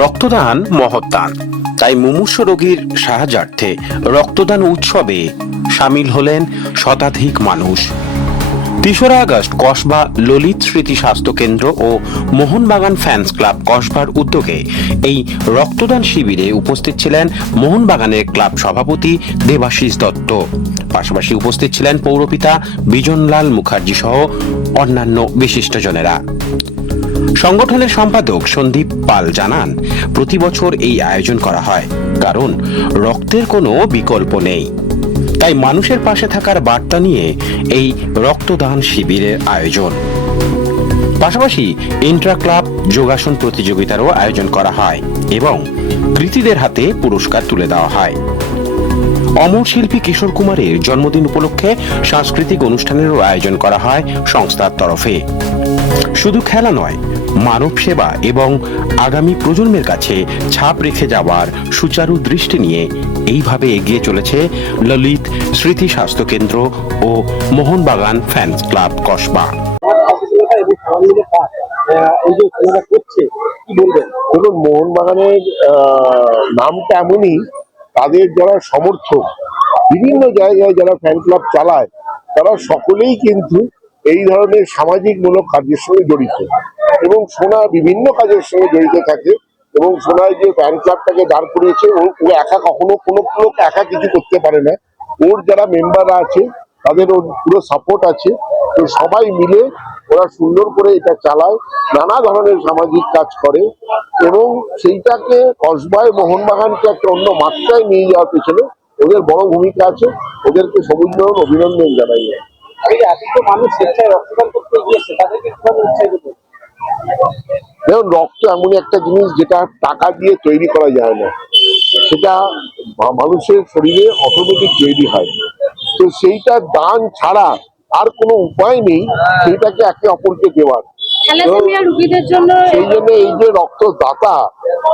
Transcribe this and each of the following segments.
রক্তদান মহৎদান তাই মুমূর্ষ রোগীর সাহায্যার্থে রক্তদান উৎসবে সামিল হলেন শতাধিক মানুষ। তেসরা আগস্ট কসবা ললিত স্মৃতি স্বাস্থ্য কেন্দ্র ও মোহনবাগান ফ্যান্স ক্লাব কসবার উদ্যোগে এই রক্তদান শিবিরে উপস্থিত ছিলেন মোহনবাগানের ক্লাব সভাপতি দেবাশিস দত্ত। পাশাপাশি উপস্থিত ছিলেন পৌরপিতা বিজনলাল মুখার্জি সহ অন্যান্য বিশিষ্টজনেরা সংগঠনের সম্পাদক সন্দীপ পাল জানান, প্রতি বছর এই আয়োজন করা হয়, কারণ রক্তের কোনো বিকল্প নেই। তাই মানুষের পাশে থাকার বার্তা নিয়ে এই রক্তদান শিবিরের আয়োজন। পাশাপাশি ইন্ট্রা ক্লাব যোগাসন প্রতিযোগিতারও আয়োজন করা হয় এবং কৃতীদের হাতে পুরস্কার তুলে দেওয়া হয়। অমর শিল্পী কিশোর কুমারের জন্মদিন উপলক্ষে সাংস্কৃতিক অনুষ্ঠানেরও আয়োজন করা হয় সংস্থার তরফে। শুধু খেলা নয় মানব সেবা এবং আগামী প্রজন্মের কাছে ছাপ রেখে যাওয়ার সুচারু দৃষ্টি নিয়ে এইভাবে এগিয়ে চলেছে ললিত স্মৃতি স্বাস্থ্য কেন্দ্র ও মোহনবাগান ফ্যান্স ক্লাব কসবা। এই যে খেলাটা করছে কি বলবেন মোহনবাগানের নামটা এমনই, তাদের যারা সমর্থক, বিভিন্ন জায়গায় যারা ফ্যান ক্লাব চালায়, তারা সকলেই কিন্তু এই ধরনের সামাজিকমূলক কাজের সঙ্গে জড়িত। এবং সোনা বিভিন্ন কাজের সঙ্গে জড়িত থাকে এবং সোনায় যে ফ্যান ক্লাবটাকে দাঁড় করিয়েছে, ও একা কখনো কোনো লোক একা কিছু করতে পারে না। ওর যারা মেম্বাররা আছে, তাদের ওর পুরো সাপোর্ট আছে। তো সবাই মিলে ওরা সুন্দর করে এটা চালায়, নানা ধরনের সামাজিক কাজ করে এবং সেইটাকে কসবায় মোহনবাগানকে একটা অন্য মাত্রায় নিয়ে যাওয়ার পেছনে ওদের বড় ভূমিকা আছে। ওদেরকে সবুজ অভিনন্দন জানাই। মানুষ স্বেচ্ছায় রক্তদান করতে গিয়েছে, তাদেরকে কীভাবে উৎসাহিত যেমন রক্ত এমন একটা জিনিস যেটা টাকা দিয়ে তৈরি করা যায় না। সেটা মানুষের শরীরে অটোমেটিক তৈরি হয়। তো সেইটা দান ছাড়া আর কোনো উপায় নেই সেইটাকে একে অপরকে দেওয়ার। সেই জন্য এই যে রক্তদাতা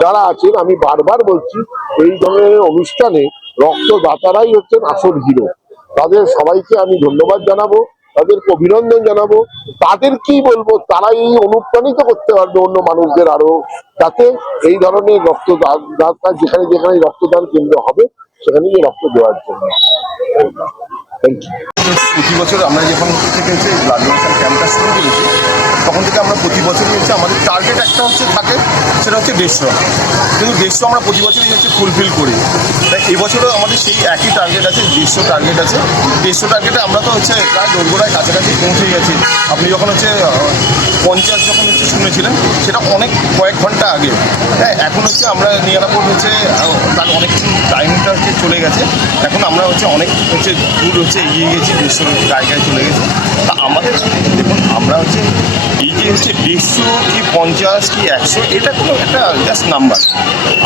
যারা আছেন আমি বারবার বলছি এই ধরনের অনুষ্ঠানে রক্তদাতারাই হচ্ছেন আসল হিরো। তাদের সবাইকে আমি ধন্যবাদ জানাব। তাদেরকে অভিনন্দন জানাব। তাদের কি বলব? তারাই অনুপ্রাণিত করতে পারবে অন্য মানুষদের আরও, যাতে এই ধরনের রক্তদান যেখানে যেখানে রক্তদান কেন্দ্র হবে, সেখানে রক্ত দেওয়ার জন্য। থ্যাংক ইউ প্রতি বছর আমরা যখন থেকে হচ্ছে ব্লাড ডোনেশন ক্যাম্পটা শুরু করেছি তখন থেকে আমরা প্রতি বছরই হচ্ছে আমাদের টার্গেট একটা হচ্ছে থাকে, সেটা হচ্ছে দেড়শো কিন্তু দেড়শো আমরা প্রতি বছরই হচ্ছে ফুলফিল করি। তাই এবছরও আমাদের সেই একই টার্গেট আছে দেড়শো টার্গেট আছে। দেড়শো টার্গেটে আমরা তো হচ্ছে প্রায় দোরগোড়ায় কাছাকাছি পৌঁছে গেছি। আপনি যখন হচ্ছে পঞ্চাশ যখন হচ্ছে শুনেছিলেন, সেটা অনেক কয়েক ঘণ্টা আগে। হ্যাঁ এখন হচ্ছে আমরা নিয়ারাপুর হচ্ছে তার অনেক টাইমটা হচ্ছে চলে গেছে। এখন আমরা হচ্ছে অনেক হচ্ছে দূর হচ্ছে এগিয়ে গেছি দেড়শো জায়গায় চলে গেছে। তা আমাদের দেখুন আমরা হচ্ছে যে হচ্ছে? দেড়শো কি পঞ্চাশ কি একশো? এটা কোনো একটা জাস্ট নাম্বার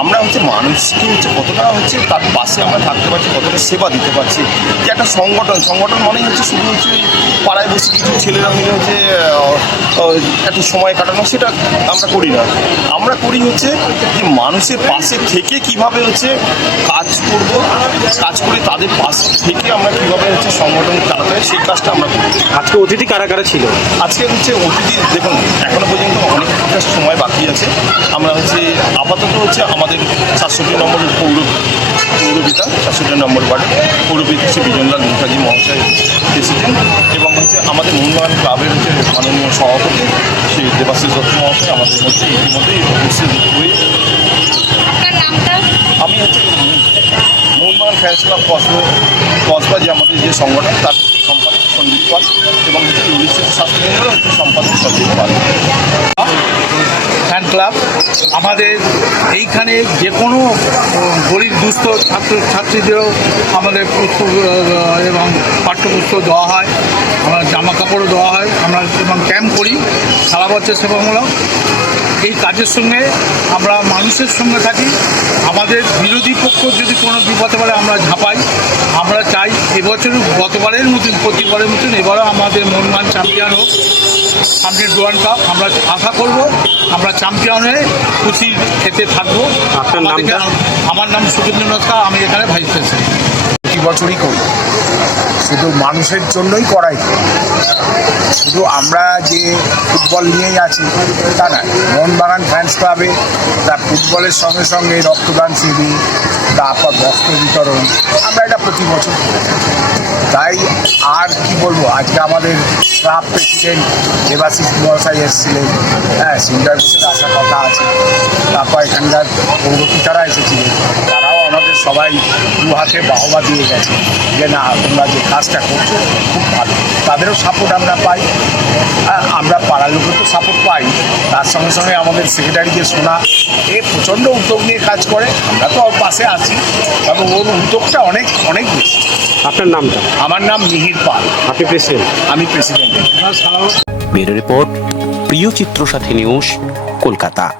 আমরা হচ্ছে মানুষকে হচ্ছে কতটা হচ্ছে তার পাশে আমরা থাকতে পারছি কতটা সেবা দিতে পারছি। যে একটা সংগঠন সংগঠন মানেই হচ্ছে শুধু হচ্ছে ওই পাড়ায় বসে কিছু ছেলেরা মিলে হচ্ছে একটু সময় কাটানো সেটা আমরা করি না। আমরা করি হচ্ছে যে মানুষের পাশে থেকে কীভাবে হচ্ছে কাজ করব কাজ করে তাদের পাশে থেকে আমরা কীভাবে হচ্ছে সংগঠন চালাতে সেই কাজটা আমরা করি। আজকে অতিথি কারা কারা ছিল? আজকে হচ্ছে অতিথি দেখুন এখনও পর্যন্ত অনেকটা সময় বাকি আছে। আমরা হচ্ছে আপাতত হচ্ছে আমাদের সাতষট্টি নম্বর পৌর পৌরপিতা সাতষট্টি নম্বর ওয়ার্ডে পৌরপিতা হচ্ছে বিজনলাল মুখার্জি মহাশয় প্রেসিডেন্ট এবং হচ্ছে আমাদের মোহনবাগান ক্লাবের হচ্ছে মাননীয় সভাপতি শ্রী দেবাশিস দত্ত মহাশয় আমাদের মধ্যে ইতিমধ্যেই উপস্থিত হয়ে আমি হচ্ছে মোহনবাগান ফ্যান্স ক্লাব কসবা কসবা যে আমাদের যে সংগঠন তার সম্পাদক এবং হচ্ছে কেন্দ্র হচ্ছে সম্পাদক সন্দীপ পাল ক্লাব আমাদের এইখানে যে কোনো গরিব, দুস্থ ছাত্র, ছাত্রীদেরও আমাদের পুস্তক এবং পাঠ্যপুস্তক দেওয়া হয়। আমরা জামা কাপড়ও দেওয়া হয়। আমরা এবং ক্যাম্প করি। সারা বছর সেবামূলক। এই কাজের সঙ্গে আমরা মানুষের সঙ্গে থাকি। আমাদের বিরোধী পক্ষ যদি কোনো বিপদে পড়ে, আমরা ঝাঁপাই। আমরা চাই এবছর গতবারের মতন, প্রতিবারের মতন এবারও আমাদের মনমান চ্যাম্পিয়ন হোক। সামনের ডোয়ান কাপ আমরা আশা করব। আমরা চ্যাম্পিয়ন হয়ে খুশি খেতে থাকব। আপনার নামটা? আমার নাম সুখেন্দ্রনাথ কা আমি এখানে ভাইস প্রেসিডেন্ট প্রতি বছরই করি। শুধু মানুষের জন্যই করাই শুধু আমরা যে ফুটবল নিয়েই আছি তা না মোহনবাগান ফ্যান্স ক্লাবে তা ফুটবলের সঙ্গে সঙ্গে রক্তদান শিবির তারপর বস্ত্র বিতরণ আমরা এটা প্রতি বছর করে থাকি। তাই আর কি বলব আজকে আমাদের ক্লাব প্রেসিডেন্ট দেবাশিস মহাশয় এসেছিলেন। হ্যাঁ সিঙ্গার বসের আসার কথা আছে। তারপর এখানকার পৌরপিতারা এসেছিলেন। সবাই দু হাতে বাহবা দিয়ে গেছে। যে না তোমরা যে কাজটা করছ খুব ভালো। তাদেরও সাপোর্ট আমরা পাই। হ্যাঁ, আমরা পাড়ার লোকের তো সাপোর্ট পাই। তার সঙ্গে সঙ্গে আমাদের সেক্রেটারি যে সোনা এ প্রচণ্ড উদ্যোগ নিয়ে কাজ করে। আমরা তো ওর পাশে আছি। তবে ওর উদ্যোগটা অনেক অনেক বেশি। আপনার নামটা? আমার নাম মিহির পাল। আপনি প্রেসিডেন্ট আমি প্রেসিডেন্ট ব্যুরো রিপোর্ট প্রিয় চিত্র সাথী নিউজ কলকাতা।